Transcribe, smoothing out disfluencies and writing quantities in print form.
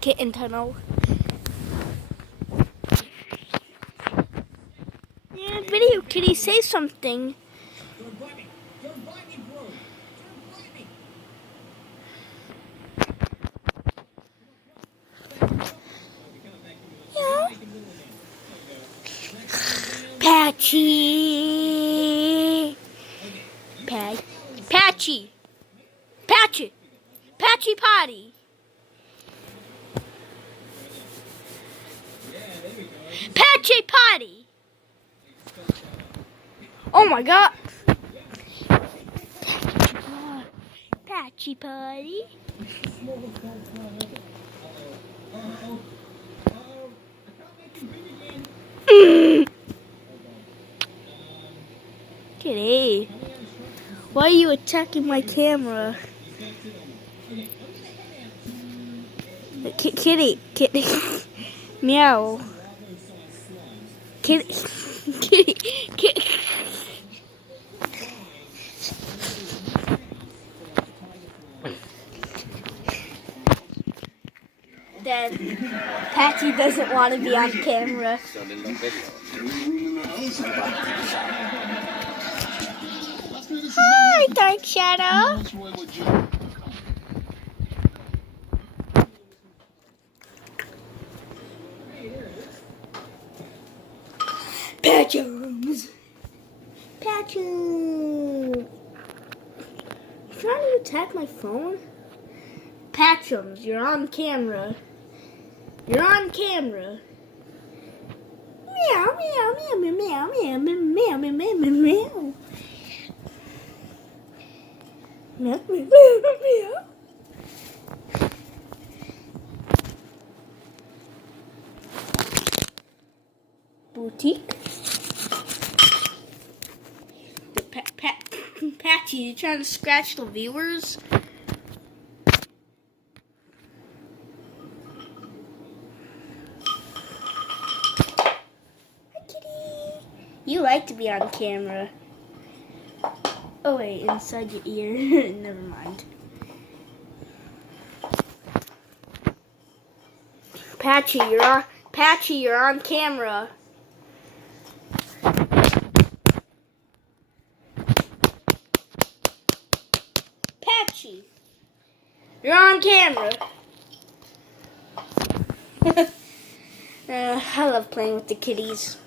Kitten tunnel. Yeah, video kitty, say something. Yeah. Patchy. Patchy. Patchy. Patchy potty. Patchy potty. Oh my god. Patchy potty. Kitty, why are you attacking my camera? Kitty, meow. Kitty. Then Patchy doesn't want to be on camera. Hi, Dark Shadow. Patchums. Patchums. Trying to attack my phone? Patchums, you're on camera. You're on camera. Meow, meow, meow, meow, meow, meow, meow, meow, meow, meow, meow. Meow, meow, meow, meow. Boutique. Patchy, you trying to scratch the viewers? Hi, kitty. You like to be on camera. Oh wait, inside your ear. Never mind. Patchy, you're on camera. Patchy, you're on camera. I love playing with the kitties.